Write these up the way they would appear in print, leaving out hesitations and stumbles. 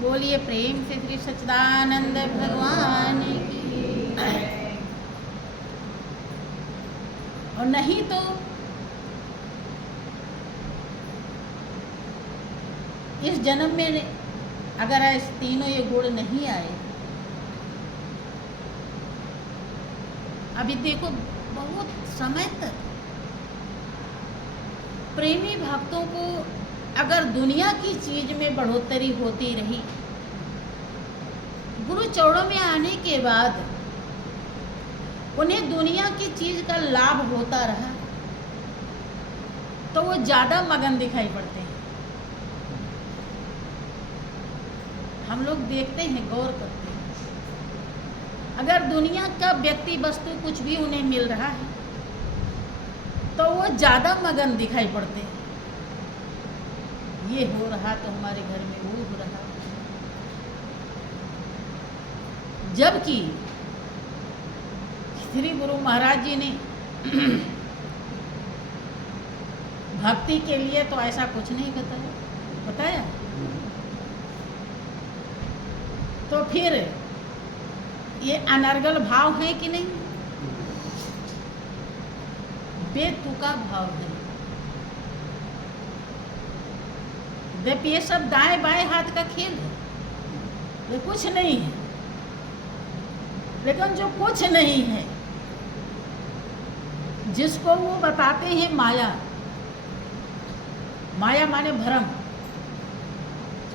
बोलिए प्रेम से श्री सच्चिदानंद भगवान की। और नहीं तो इस जन्म में अगर ऐसे तीनों ये गुण नहीं आए, अभी देखो बहुत समय तक प्रेमी भक्तों को अगर दुनिया की चीज में बढ़ोतरी होती रही, गुरु चौड़ों में आने के बाद उन्हें दुनिया की चीज का लाभ होता रहा तो वो ज्यादा मगन दिखाई पड़ते हैं। हम लोग देखते हैं, गौर करते हैं, अगर दुनिया का व्यक्ति वस्तु कुछ भी उन्हें मिल रहा है तो वो ज्यादा मगन दिखाई पड़ते हैं। ये हो रहा तो हमारे घर में वो हो रहा, जबकि श्री गुरु महाराज जी ने भक्ति के लिए तो ऐसा कुछ नहीं बताया। तो फिर ये अनर्गल भाव है कि नहीं? बेतुका भाव है। जब ये सब दाएं बाएं हाथ का खेल है, ये कुछ नहीं है। लेकिन जो कुछ नहीं है, जिसको वो बताते हैं माया, माया माने भ्रम,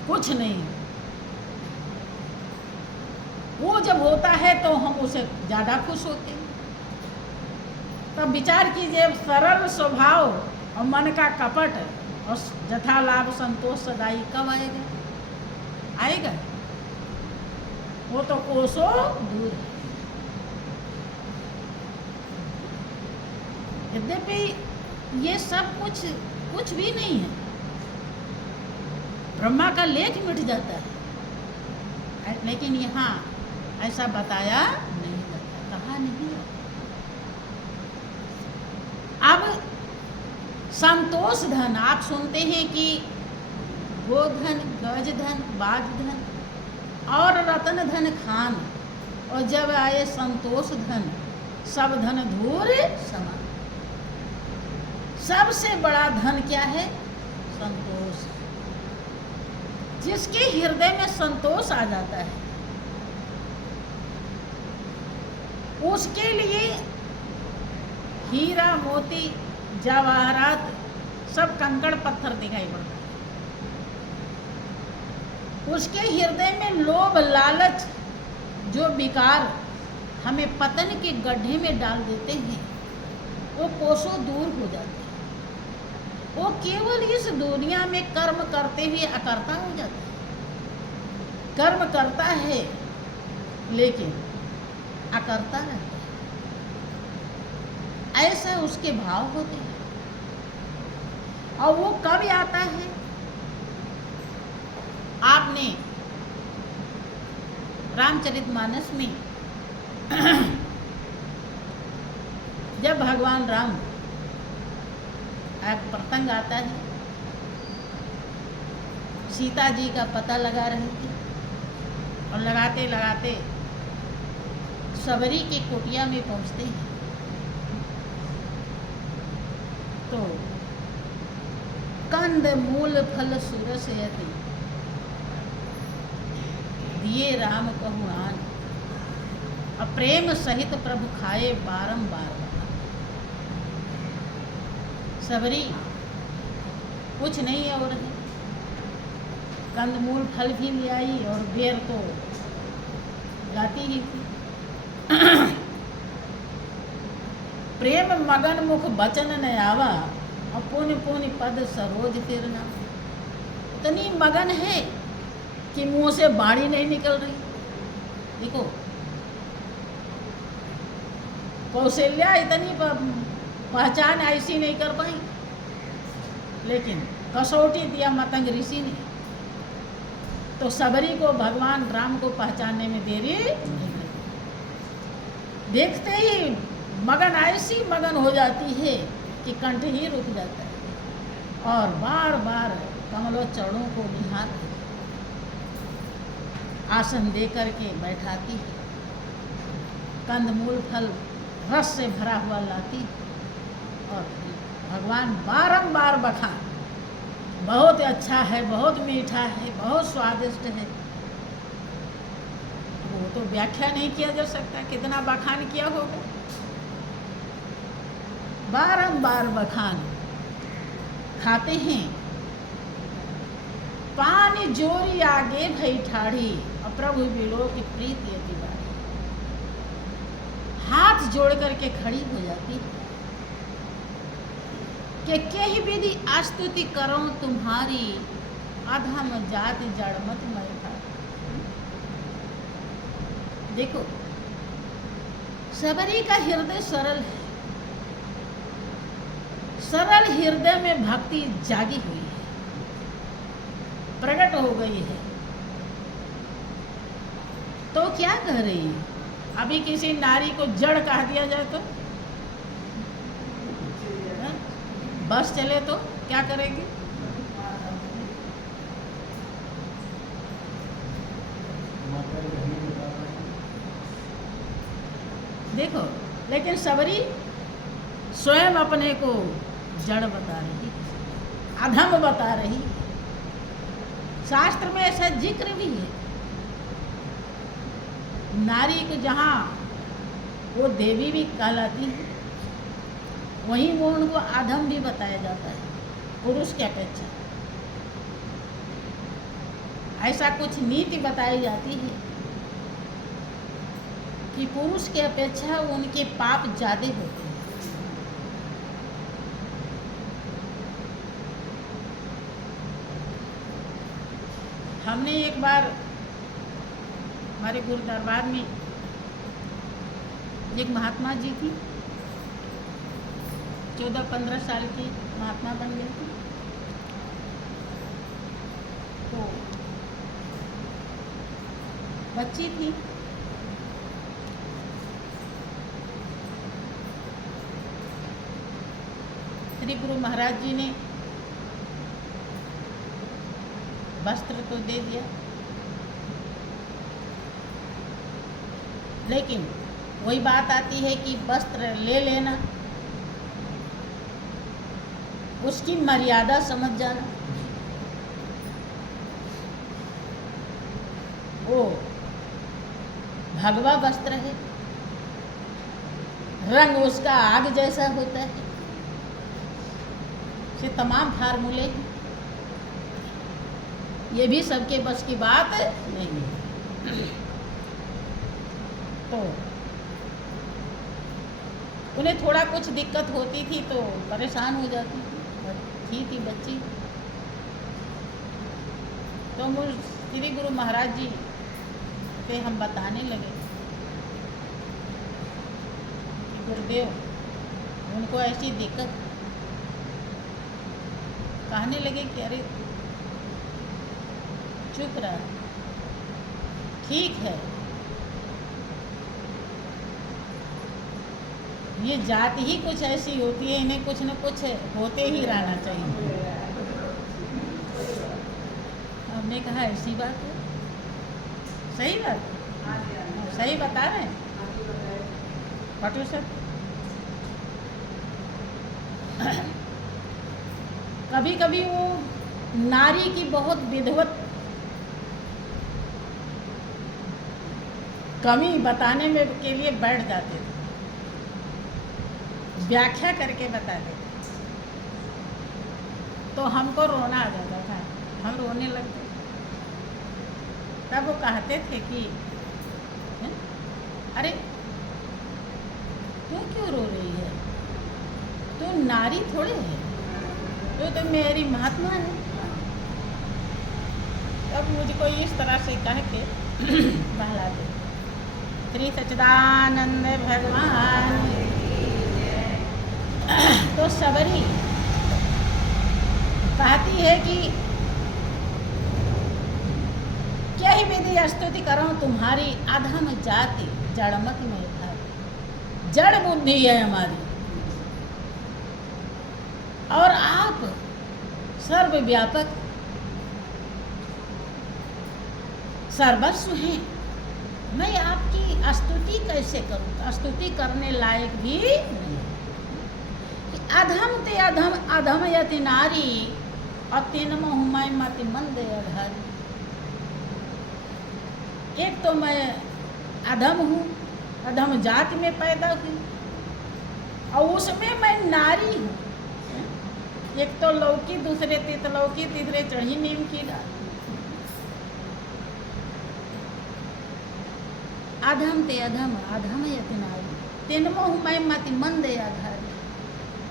कुछ नहीं है, वो जब होता है तो हम उसे ज़्यादा खुश होते हैं। तब विचार कीजिए, सरल स्वभाव और मन का कपट और जथा लाभ संतोष सदाई कब आएगा? आएगा वो तो कोसों दूर है। यद्यपि ये सब कुछ भी नहीं है, ब्रह्मा का लेख मिट जाता है, लेकिन यहाँ ऐसा बताया नहीं जाता, कहा नहीं जाता। अब संतोष धन आप सुनते हैं कि गोधन, गज धन, बाज धन और रतन धन खान, और जब आए संतोष धन सब धन धूर समान। सबसे बड़ा धन क्या है? संतोष। जिसके हृदय में संतोष आ जाता है उसके लिए हीरा मोती जवाहरात सब कंकड़ पत्थर दिखाई पड़ता है। उसके हृदय में लोभ लालच जो विकार हमें पतन के गड्ढे में डाल देते हैं, वो कोसों दूर हो जाते हैं। वो केवल इस दुनिया में कर्म करते हुए अकर्ता हो जाता है। कर्म करता है लेकिन अकर्ता रहता है, ऐसा उसके भाव होते हैं। और वो कब आता है? आपने रामचरितमानस में जब भगवान राम एक प्रसंग आता है, सीता जी का पता लगा रहे थे और लगाते लगाते सबरी की कुटिया में पहुंचते हैं तो कंद मूल फल सूरस यति दिए राम कहुआन, अप्रेम सहित प्रभु खाए बारंबार। सबरी कुछ नहीं और है, कंदमूल फल भी ले आई और बेर तो लाती ही थी। प्रेम मगन मुख बचन न आवा, और पुण्य पुण्य पद सरोज तिरना। इतनी मगन है कि मुंह से बाणी नहीं निकल रही। देखो कौशल्या इतनी पहचान ऐसी नहीं कर पाई, लेकिन कसौटी दिया मतंग ऋषि ने, तो सबरी को भगवान राम को पहचानने में देरी नहीं लगी। देखते ही मगन ऐसी मगन हो जाती है कि कंठ ही रुक जाता है और बार बार कमलों चरणों को निहारते। आसन दे करके बैठाती है, कंदमूल फल रस से भरा हुआ लाती है और भगवान बारंबार बखान, बहुत अच्छा है, बहुत मीठा है, बहुत स्वादिष्ट है। वो तो व्याख्या नहीं किया जा सकता, कितना बखान किया होगा। बारंबार बखान खाते हैं। पानी जोरी आगे भई ठाढ़ी और प्रभु बिलो की प्रीति अति बारी। हाथ जोड़ करके खड़ी हो जाती कि कही विधि आस्तुति करो तुम्हारी, अधम जाति जड़मत मैं था। देखो, सबरी का हृदय सरल है, सरल हृदय में भक्ति जागी हुई है, प्रकट हो गई है। तो क्या कह रही है? अभी किसी नारी को जड़ कह दिया जाए तो बस चले तो क्या करेगी? देखो, लेकिन सबरी स्वयं अपने को जड़ बता रही, अधम बता रही। शास्त्र में ऐसा जिक्र भी है, नारी को जहाँ वो देवी भी कहलाती है, वहीं वो उनको अधम भी बताया जाता है, पुरुष की अपेक्षा। ऐसा कुछ नीति बताई जाती है कि पुरुष की अपेक्षा उनके पाप ज्यादा होते हैं। हमने एक बार हमारे गुरु दरबार में एक महात्मा जी थी, 14-15 साल की महात्मा बन गई थी। तो बच्ची थी, श्री गुरु महाराज जी ने वस्त्र तो दे दिया, लेकिन वही बात आती है कि वस्त्र ले लेना, उसकी मर्यादा समझ जाना। वो भगवा वस्त्र है, रंग उसका आग जैसा होता है, से तमाम फार्मूले हैं। ये भी सबके बस की बात नहीं है। तो उन्हें थोड़ा कुछ दिक्कत होती थी तो परेशान हो जाती थी बच्ची। तो श्री गुरु महाराज जी से हम बताने लगे कि गुरुदेव उनको ऐसी दिक्कत, कहने लगे कि अरे चुप रहा, ठीक है, ये जात ही कुछ ऐसी होती है, इन्हें कुछ न कुछ होते ही रहना चाहिए। हमने कहा ऐसी बात है, सही बात है, सही बता रहे हैं पटू सर। कभी कभी वो नारी की बहुत विधिवत कमी बताने में के लिए बैठ जाते थे, व्याख्या करके बता देते, तो हमको रोना आ जाता था, हम रोने लगते। तब वो कहते थे कि अरे तू क्यों रो रही है, तू नारी थोड़े है, तो मेरी महात्मा है। तब मुझको इस तरह से कह के बहलाते। श्री सच्चिदानंद भगवान। तो सबरी कहती है कि क्या ही विधि स्तुति करो तुम्हारी, अधम जाति जड़मत में था। जड़ बुद्धि है हमारी, और आप सर्वव्यापक सर्वस्व हैं, मैं आपकी स्तुति कैसे करूँ? स्तुति करने लायक भी नहीं। अधम ते अधम अधम यति नारी अत्यनम हुमाय मति मंद अधारी। एक तो मैं अधम हूँ, अधम जाति में पैदा हुई, और उसमें मैं नारी हूँ। एक तो लौकी, दूसरे तितलौकी, तीसरे चढ़ी नीम की डाल। अधम ते अधम अधम यति नारी तेनमो हुमाय मति मंद अधारी।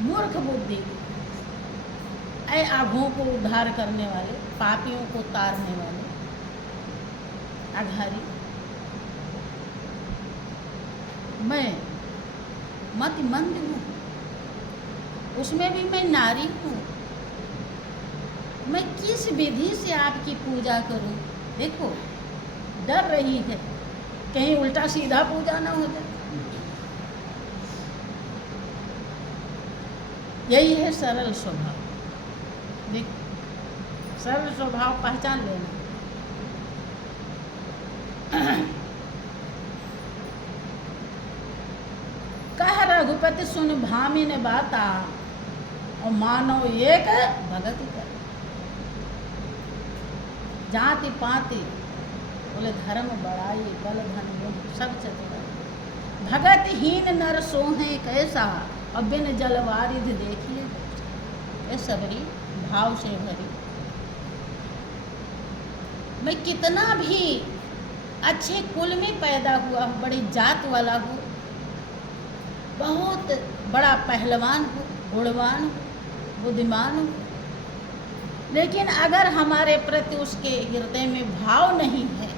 मूर्ख बुद्धि, ऐ आभों को उद्धार करने वाले, पापियों को तारने वाले अघारी। मैं मति मंद हूँ, उसमें भी मैं नारी हूँ। मैं किस विधि से आपकी पूजा करूँ? देखो, डर रही है कहीं उल्टा सीधा पूजा ना हो जाए। यही है सरल स्वभाव। देख, सरल स्वभाव पहचान लेना। कह रघुपति सुन भामिन बाता, और मानो एक भगत कर। जाति पाति बोले धर्म बड़ाई, बल धन बुद्धि सब चतुराई। भगतहीन नर सोहे कैसा, अब बिन जलवारिध देखिए। ये सबरी भाव से भरी। मैं कितना भी अच्छे कुल में पैदा हुआ हूँ, बड़ी जात वाला हूँ, बहुत बड़ा पहलवान हूँ, गुणवान हूँ, बुद्धिमान हूँ, लेकिन अगर हमारे प्रति उसके हृदय में भाव नहीं है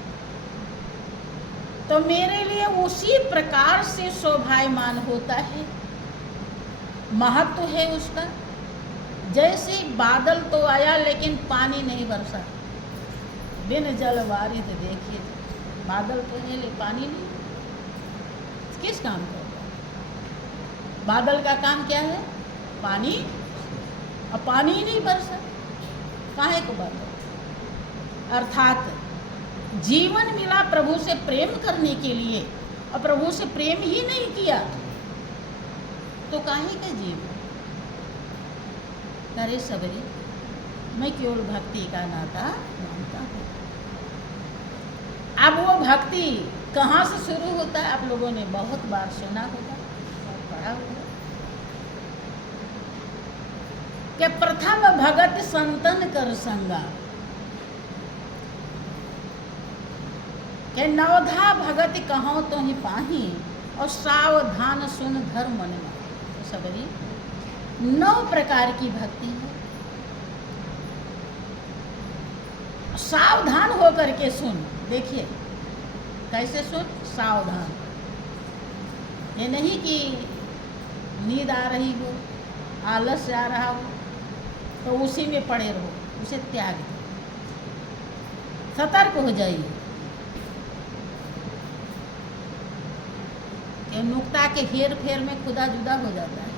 तो मेरे लिए उसी प्रकार से शोभायमान होता है, महत्व है उसका। जैसे बादल तो आया लेकिन पानी नहीं बरसा, बिन जल वारिध देखिए। बादल तो है लेकिन पानी नहीं, किस काम का? बादल का काम क्या है? पानी, और पानी ही नहीं बरसा, काहे को बादल? अर्थात जीवन मिला प्रभु से प्रेम करने के लिए, और प्रभु से प्रेम ही नहीं किया तो काहे का जीवन? करे सबरी, मैं केवल भक्ति का नाता मानता हूँ। अब वो भक्ति कहाँ से शुरू होता है? आप लोगों ने बहुत बार सुना होगा, पढ़ा होगा कि प्रथम भगत संतन कर संगा, के नवधा भगति कहो तो ही पाही, और सावधान सुन धर्म मन माही। सबरी 9 प्रकार की भक्ति है। सावधान होकर के सुन। देखिए कैसे सुन? सावधान। ये नहीं कि नींद आ रही हो, आलस आ रहा हो तो उसी में पड़े रहो, उसे त्याग दो, सतर्क हो जाइए। कि नुक्ता के हेर फेर में खुदा जुदा हो जाता है।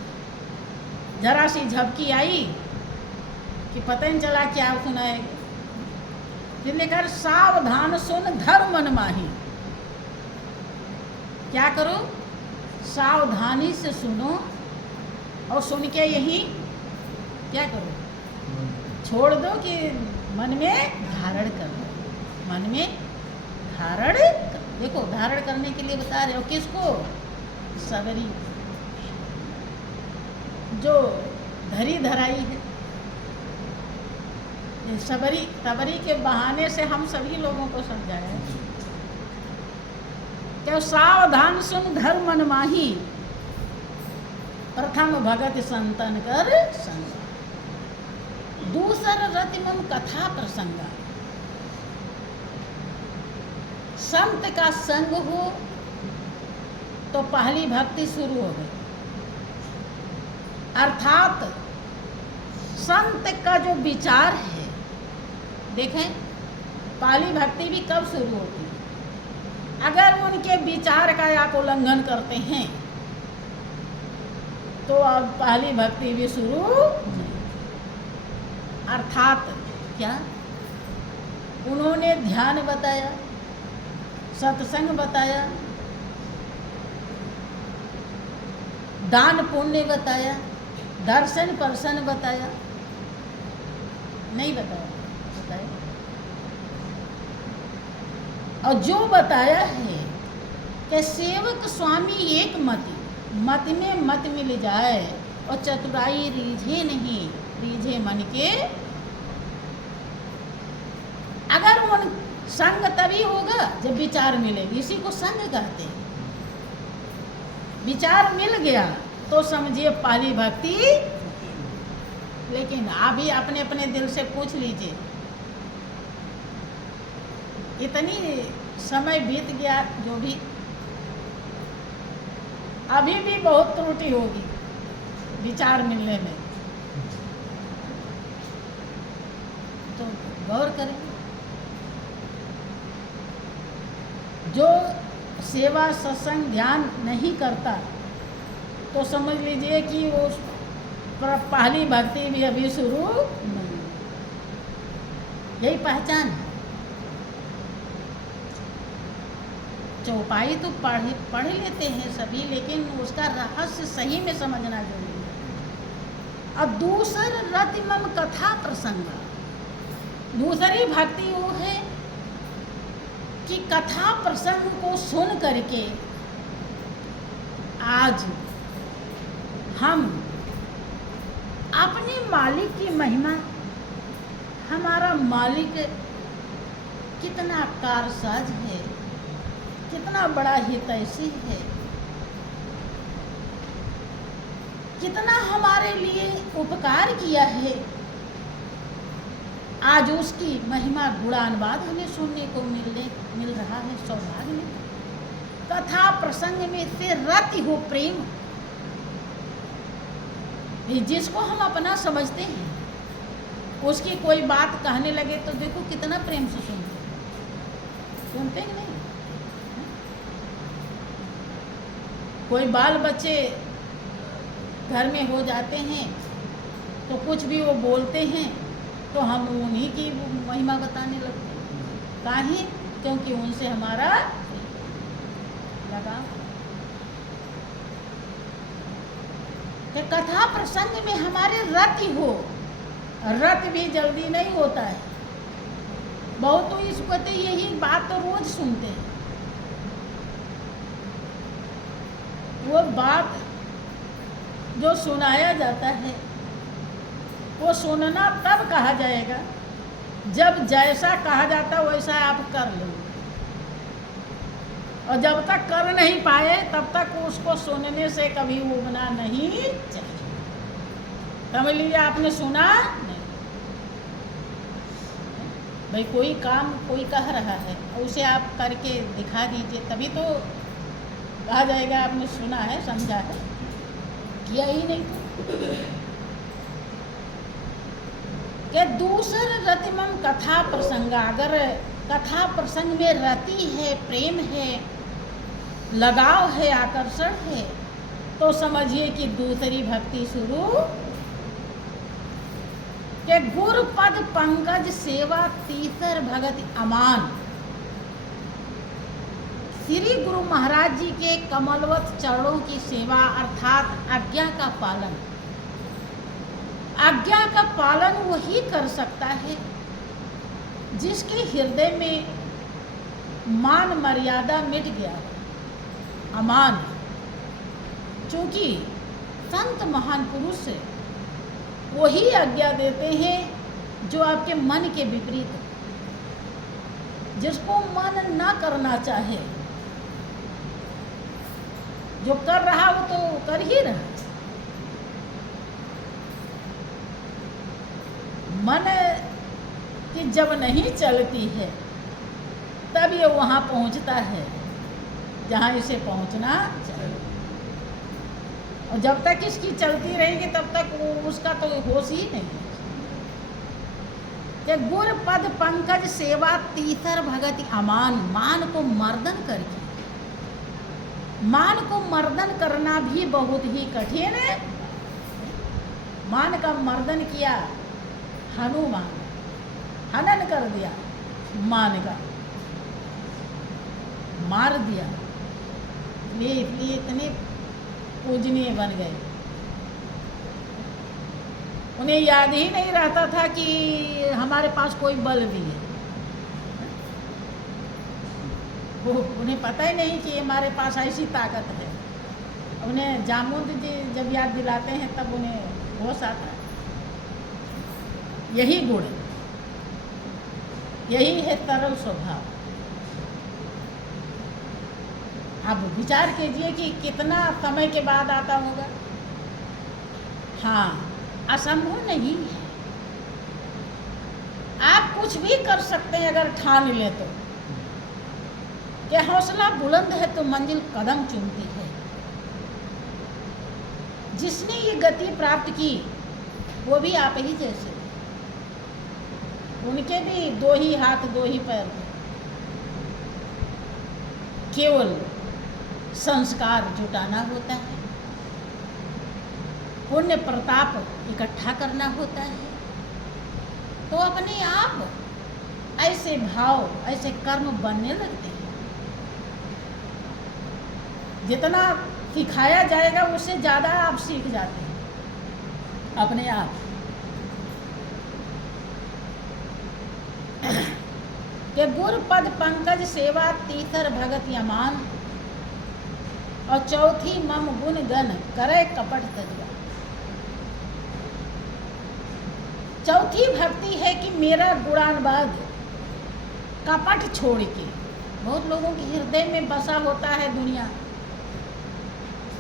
जरा सी झपकी आई कि पता नहीं चला क्या सुनाएगा। फिर लेकर सावधान सुन धर्म मन माही। क्या करो? सावधानी से सुनो, और सुन के यही क्या करो? छोड़ दो कि मन में धारण कर लो। मन में धारण कर। देखो, धारण करने के लिए बता रहे हो किसको? सबरी, जो धरी धराई है। सबरी तबरी के बहाने से हम सभी लोगों को समझाया है। क्या? सावधान सुन धर्म मन माही, प्रथम भगत संतन कर संगा, दूसर रतिमम कथा प्रसंगा। संत का संग हो तो पहली भक्ति शुरू हो गई। अर्थात संत का जो विचार है, देखें पहली भक्ति भी कब शुरू होती है? अगर उनके विचार का आप उल्लंघन करते हैं तो अब पहली भक्ति भी शुरू नहीं। अर्थात क्या? उन्होंने ध्यान बताया, सत्संग बताया, दान पुण्य बताया, दर्शन पर्शन बताया, नहीं बताया। और जो बताया है कि सेवक स्वामी एक मत में मत मिल जाए और चतुराई रीझे नहीं, रीझे मन के। अगर उन संग तभी होगा जब विचार मिलेगी, इसी को संग कहते हैं। विचार मिल गया तो समझिए पहली भक्ति। लेकिन अभी अपने अपने दिल से पूछ लीजिए, इतनी समय बीत गया, जो भी अभी भी बहुत त्रुटि होगी विचार मिलने में, तो गौर करें। जो सेवा सत्संग ध्यान नहीं करता तो समझ लीजिए कि वो पहली भक्ति भी अभी शुरू नहीं। यही पहचान है। चौपाई तो पढ़ लेते हैं सभी, लेकिन उसका रहस्य सही में समझना जरूरी है। अब दूसर रतिमम कथा प्रसंग, दूसरी भक्ति वो है कि कथा प्रसंग को सुन करके आज हम अपने मालिक की महिमा, हमारा मालिक कितना कारसाज है, कितना बड़ा हितैषी है, कितना हमारे लिए उपकार किया है, आज उसकी महिमा गुणानुवाद हमें सुनने को मिल रहा है। सौभाग्य कथा प्रसंग में से रति हो प्रेम, जिसको हम अपना समझते हैं उसकी कोई बात कहने लगे तो देखो कितना प्रेम से सुनते कि नहीं। कोई बाल बच्चे घर में हो जाते हैं तो कुछ भी वो बोलते हैं तो हम उन्हीं की महिमा बताने लगते हैं। काहे? क्योंकि उनसे हमारा लगाव। कि कथा प्रसंग में हमारे रति हो, रत भी जल्दी नहीं होता है। बहुत तो इस कहते यही बात तो रोज सुनते हैं। वो बात जो सुनाया जाता है वो सुनना तब कहा जाएगा जब जैसा कहा जाता वैसा आप कर लो, और जब तक कर नहीं पाए तब तक उसको सुनने से कभी उबना नहीं चाहिए। समझ लीजिए आपने सुना नहीं, भाई कोई काम कोई कह रहा है उसे आप करके दिखा दीजिए, तभी तो कहा जाएगा आपने सुना है, समझा है। किया ही नहीं तो कि दूसर रतिमम कथा प्रसंग, अगर कथा प्रसंग में रति है, प्रेम है, लगाव है, आकर्षण है, तो समझिए कि दूसरी भक्ति शुरू। कि गुरु पद पंकज सेवा तीसर भगत अमान, श्री गुरु महाराज जी के कमलवत चरणों की सेवा अर्थात आज्ञा का पालन। आज्ञा का पालन वही कर सकता है जिसके हृदय में मान मर्यादा मिट गया, अमान। क्योंकि संत महान पुरुष वही आज्ञा देते हैं जो आपके मन के विपरीत हो, जिसको मन ना करना चाहे। जो कर रहा वो तो कर ही रहा। मन की जब नहीं चलती है तब ये वहाँ पहुँचता है जहाँ इसे पहुँचना चाहिए, और जब तक इसकी चलती रहेगी तब तक वो उसका तो होश ही नहीं। कि गुर पद पंकज सेवा तीसर भगति अमान, मान को मर्दन करके, मान को मर्दन करना भी बहुत ही कठिन है। मान का मर्दन किया हनुमान, हनन कर दिया मान का। मार दिया, इसलिए इतने पूजनीय बन गए। उन्हें याद ही नहीं रहता था कि हमारे पास कोई बल भी है। वो उन्हें पता ही नहीं कि हमारे पास ऐसी ताकत है। उन्हें जामुन जी जब याद दिलाते हैं तब उन्हें होश आता है। यही गुण, यही है तरल स्वभाव। अब विचार कीजिए कि कितना समय के बाद आता होगा। हाँ, असंभव नहीं है। आप कुछ भी कर सकते हैं अगर ठान ले तो। कि हौसला बुलंद है तो मंजिल कदम चुनती है। जिसने ये गति प्राप्त की वो भी आप ही जैसे, उनके भी 2 ही हाथ 2 ही पैर थे। केवल संस्कार जुटाना होता है, पुण्य प्रताप इकट्ठा करना होता है, तो अपने आप ऐसे भाव ऐसे कर्म बनने लगते हैं। जितना सिखाया जाएगा उससे ज़्यादा आप सीख जाते हैं अपने आप। कि गुर पद पंकज सेवा तीसर भगत यमान, और चौथी मम गुण गण करे कपट तजवा। चौथी भक्ति है कि मेरा गुणानुवाद कपट छोड़ के। बहुत लोगों के हृदय में बसा होता है दुनिया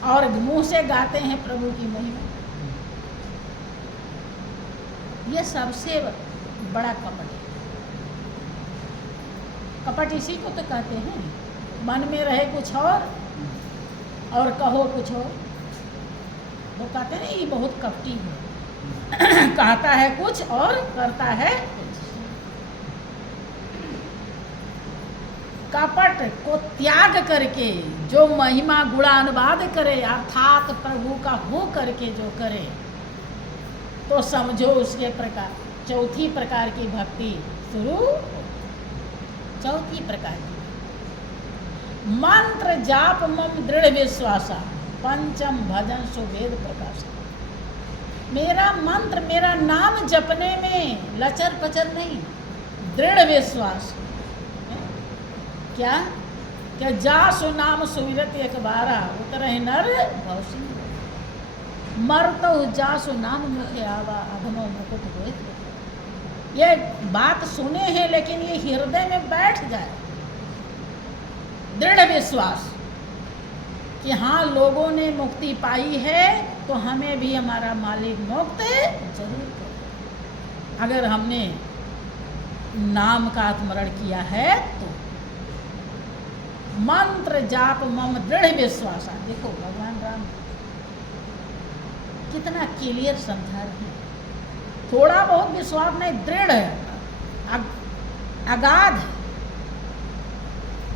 और मुंह से गाते हैं प्रभु की महिमा। यह सबसे बड़ा कपट है। कपट इसी को तो कहते हैं, मन में रहे कुछ और कहो कुछ और। वो कहते हैं ये बहुत कपटी है। कहता है कुछ और करता है कुछ। कपट को त्याग करके जो महिमा गुणानुवाद करे, अर्थात प्रभु का हो करके जो करे, तो समझो उसके प्रकार चौथी प्रकार की भक्ति शुरू। चौथी प्रकार की मंत्र जाप मम दृढ़ विश्वासा, पंचम भजन सुवेद प्रकाशा। मेरा मंत्र, मेरा नाम जपने में लचर पचर नहीं, दृढ़ विश्वास। क्या क्या जासु नाम सुमिरत एक बारा, उतरहि नर भवसिंह। मरतो जासु नाम मुखे आवा, अधमो मुकुट होए। ये बात सुने हैं लेकिन ये हृदय में बैठ जाए। दृढ़ विश्वास कि हाँ, लोगों ने मुक्ति पाई है तो हमें भी हमारा मालिक मुक्त जरूर करे। अगर हमने नाम का स्मरण किया है तो। मंत्र जाप मम दृढ़ विश्वास। देखो भगवान राम कितना क्लियर समझा रहे हैं। थोड़ा बहुत विश्वास नहीं, दृढ़ है, अगाध,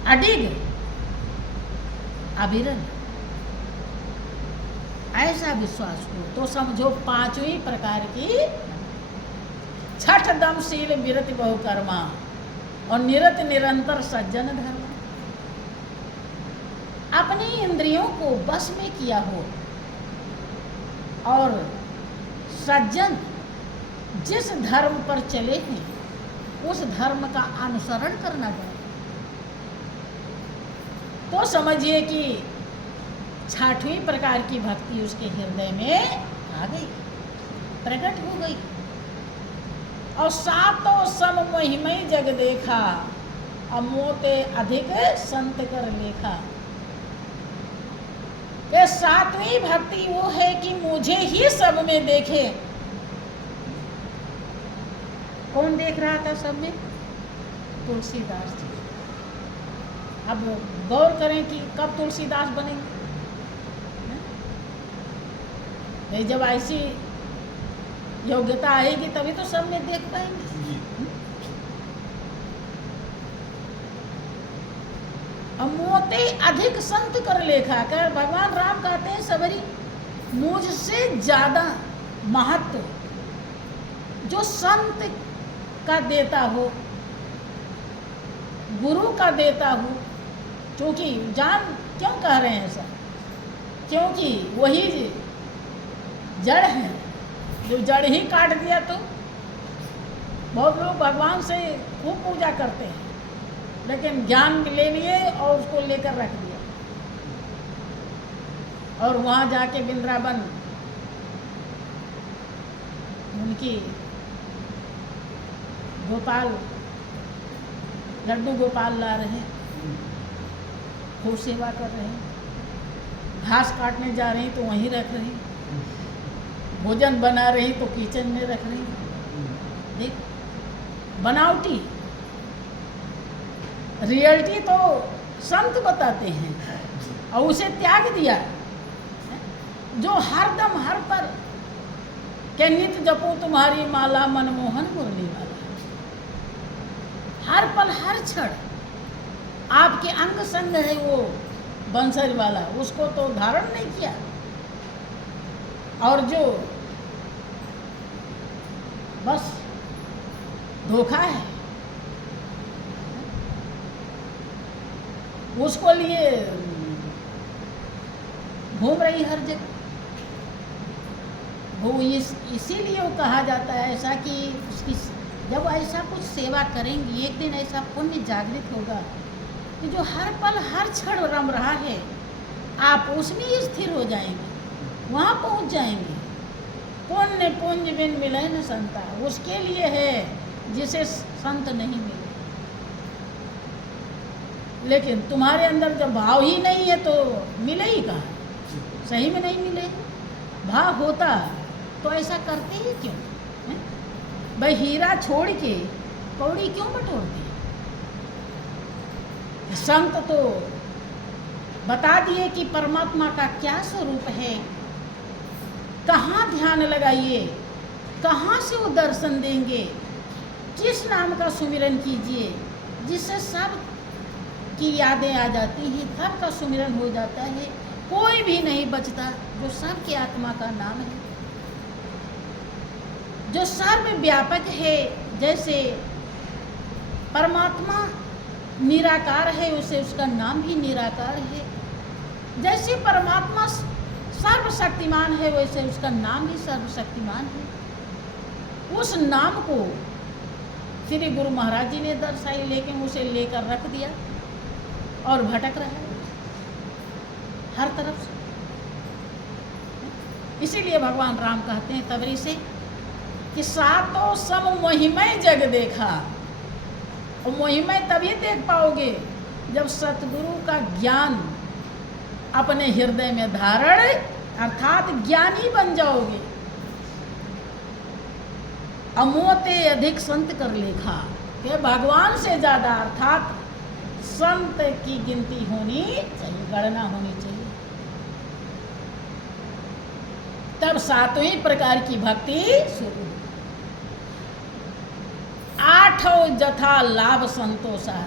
अडिग, अविरल। ऐसा विश्वास हो तो समझो पांचवी प्रकार की छठ दमशील विरति बहुकर्मा और निरत निरंतर सज्जन धर्म। अपनी इंद्रियों को बस में किया हो और सज्जन जिस धर्म पर चले हैं उस धर्म का अनुसरण करना चाहिए। तो समझिए कि छठवीं प्रकार की भक्ति उसके हृदय में आ गई, प्रकट हो गई। और सातों सम महिमय जग देखा, अमोते अधिक संत कर लेखा। ये सातवीं भक्ति वो है कि मुझे ही सब में देखे। कौन देख रहा था सब में? तुलसीदास जी। अब गौर करें कि कब तुलसीदास बनेंगे। नहीं, जब ऐसी योग्यता आएगी तभी तो सब में देख पाएंगे। मोते अधिक संत कर लेखा कर भगवान राम कहते हैं सबरी मुझसे ज्यादा महत्व जो संत का देता हो, गुरु का देता हो, क्योंकि जान क्यों कह रहे हैं ऐसा, क्योंकि वही जड़ है, जो जड़ ही काट दिया तो बहुत लोग भगवान से खूब पूजा करते हैं, लेकिन ज्ञान ले लिए और उसको लेकर रख दिया, और वहाँ जाके वृंदावन उनकी गोपाल लड्डू गोपाल ला रहे हैं, खूब सेवा कर रहे हैं, घास काटने जा रही तो वहीं रख रही, भोजन बना रही तो किचन में रख रही। देख, बनावटी, रियलिटी तो संत बताते हैं, और उसे त्याग दिया। जो हर दम हर पर के नित जपो तुम्हारी माला मनमोहन मुरली वाला, हर पल हर क्षण आपके अंग संग है वो बंसरी वाला, उसको तो धारण नहीं किया। और जो बस धोखा है, उसको लिए घूम रही हर जगह। वो इसीलिए वो कहा जाता है ऐसा कि उसकी जब ऐसा कुछ सेवा करेंगी, एक दिन ऐसा पुण्य जागृत होगा कि जो हर पल हर क्षण रम रहा है, आप उसमें ही स्थिर हो जाएंगे, वहाँ पहुँच जाएंगे। पुण्य पुंज बिन मिले न संता, उसके लिए है जिसे संत नहीं मिले। लेकिन तुम्हारे अंदर जब भाव ही नहीं है तो मिले ही कहाँ, सही में नहीं मिले। भाव होता तो ऐसा करते ही क्यों? भाई हीरा छोड़ के कौड़ी क्यों बटोरते? संत तो बता दिए कि परमात्मा का क्या स्वरूप है, कहाँ ध्यान लगाइए, कहाँ से वो दर्शन देंगे, किस नाम का सुमिरन कीजिए जिससे सब की यादें आ जाती हैं, सब का सुमिरन हो जाता है, कोई भी नहीं बचता। जो सबकी आत्मा का नाम है, जो सर्वव्यापक है, जैसे परमात्मा निराकार है, उसे उसका नाम भी निराकार है। जैसे परमात्मा सर्वशक्तिमान है, वैसे उसका नाम भी सर्वशक्तिमान है। उस नाम को श्री गुरु महाराज जी ने दर्शाई, लेकिन उसे लेकर रख दिया और भटक रहा है हर तरफ से। इसीलिए भगवान राम कहते हैं तबरी से कि सातों सम मोहिमय जग देखा। और मोहिमय तभी देख पाओगे जब सतगुरु का ज्ञान अपने हृदय में धारण, अर्थात ज्ञानी बन जाओगे। अमोते अधिक संत कर लेखा, कि भगवान से ज़्यादा अर्थात संत की गिनती होनी चाहिए, गणना होनी चाहिए। तब सातवीं प्रकार की भक्ति शुरू। आठों जथा लाभ संतोषा,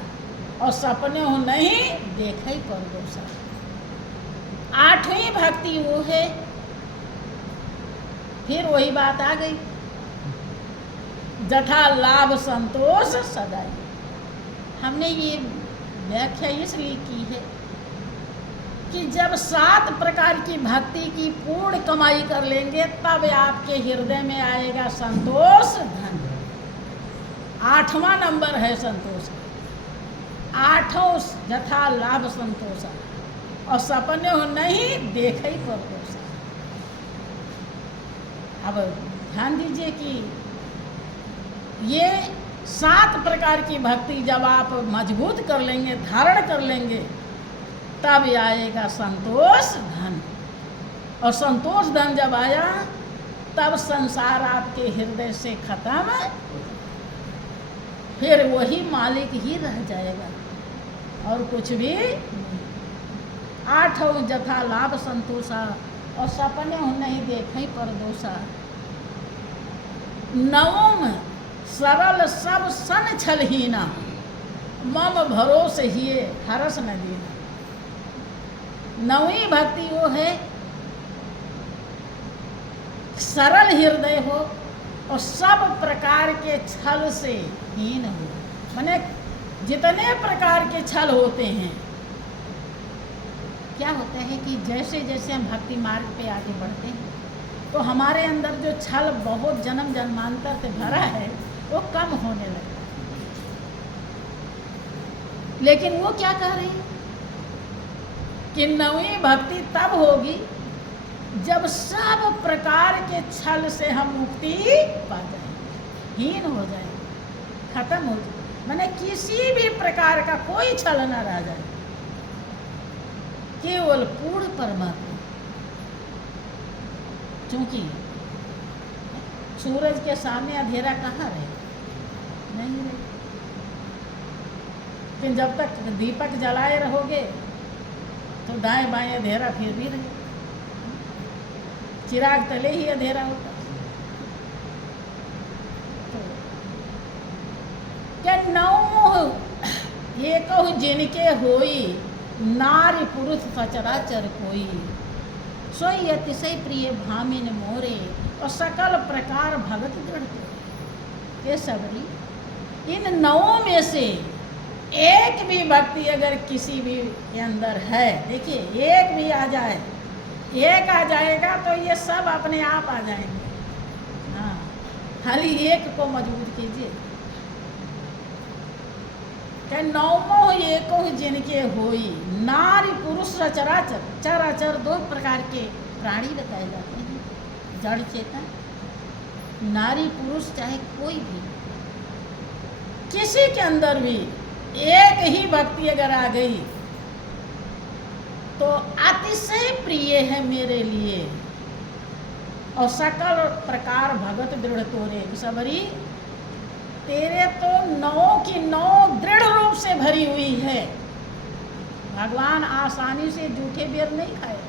और सपने हो नहीं देखे परदोषा। आठवीं भक्ति वो है, फिर वही बात आ गई, जथा लाभ संतोष सदाई। हमने ये व्याख्या इसलिए की है कि जब 7 प्रकार की भक्ति की पूर्ण कमाई कर लेंगे, तब आपके हृदय में आएगा संतोष धन। 8वां नंबर है संतोष। आठों जथा लाभ संतोष, और सपने हो नहीं देखे परदोष। अब ध्यान दीजिए कि ये 7 प्रकार की भक्ति जब आप मजबूत कर लेंगे, धारण कर लेंगे, तब आएगा संतोष धन। और संतोष धन जब आया, तब संसार आपके हृदय से खत्म, फिर वही मालिक ही रह जाएगा और कुछ भी नहीं। 8 जथा लाभ संतोषा, और सपने हो नहीं देखे परदोषा। 9 सरल सब सन छलहीना, मम भरोसे हिए हरस न दीना। 9वीं भक्ति वो है सरल हृदय हो और सब प्रकार के छल से हीन हो। माने जितने प्रकार के छल होते हैं क्या होता है कि जैसे जैसे हम भक्ति मार्ग पे आगे बढ़ते हैं तो हमारे अंदर जो छल बहुत जन्म जन्मांतर से भरा है वो कम होने लगता है। लेकिन वो क्या कह रही है कि नवी भक्ति तब होगी जब सब प्रकार के छल से हम मुक्ति पा जाएं, हीन हो जाए, खत्म हो जाए, माने किसी भी प्रकार का कोई छल न रह जाए, केवल पूर्ण परमात्मा। क्योंकि सूरज के सामने अंधेरा कहाँ रहे, नहीं रहे। लेकिन जब तक दीपक जलाए रहोगे तो दाएं बाएं अंधेरा फिर भी रहे, चिराग तले ही अंधेरा होता। तो क्या नौ ये कहूँ जिनके होई नारी पुरुष सचराचर कोई, सोई अतिशय प्रिय भामिन मोरे और सकल प्रकार भगत दृढ़। ये सबरी इन नौ में से एक भी भक्ति अगर किसी भी के अंदर है, देखिए एक भी आ जाए, एक आ जाएगा तो ये सब अपने आप आ जाएंगे। हाँ, खाली एक को मजबूत कीजिए। नौमो एको जिनके होई नारी पुरुष चराचर, चराचर दो प्रकार के प्राणी बताए जाते हैं, जड़ चेतन, नारी पुरुष चाहे कोई भी, किसी के अंदर भी एक ही भक्ति अगर आ गई तो अतिशय प्रिय है मेरे लिए और सकल प्रकार भगत दृढ़ तोरे। सबरी तेरे तो नौ की नौ दृढ़ रूप से भरी हुई है। भगवान आसानी से जूठे बेर नहीं खाए,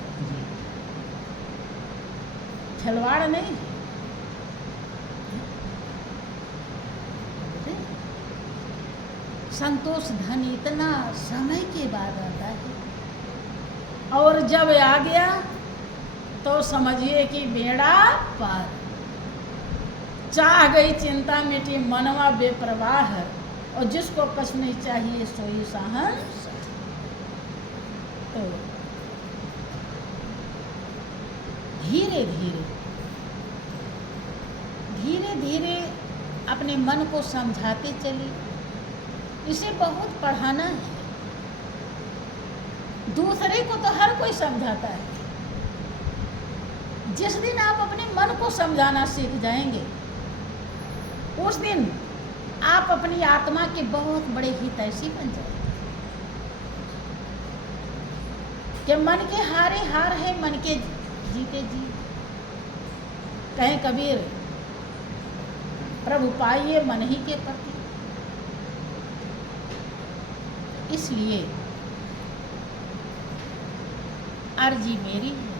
खिलवाड़ नहीं। संतोष धन इतना समय के बाद आता है और जब आ गया तो समझिए कि बेड़ा पार। चाह गई चिंता मिटी मनवा बेप्रवाह, और जिसको कष्ट नहीं चाहिए सोई सहन। तो धीरे धीरे धीरे धीरे अपने मन को समझाते चली। इसे बहुत पढ़ाना है, दूसरे को तो हर कोई समझाता है। जिस दिन आप अपने मन को समझाना सीख जाएंगे उस दिन आप अपनी आत्मा के बहुत बड़े हितैषी बन जाएंगे। कि मन के हारे हार है, मन के जीते जीत। कहें कबीर, प्रभु पाइए मन ही के प्रति। इसलिए अर्जी मेरी है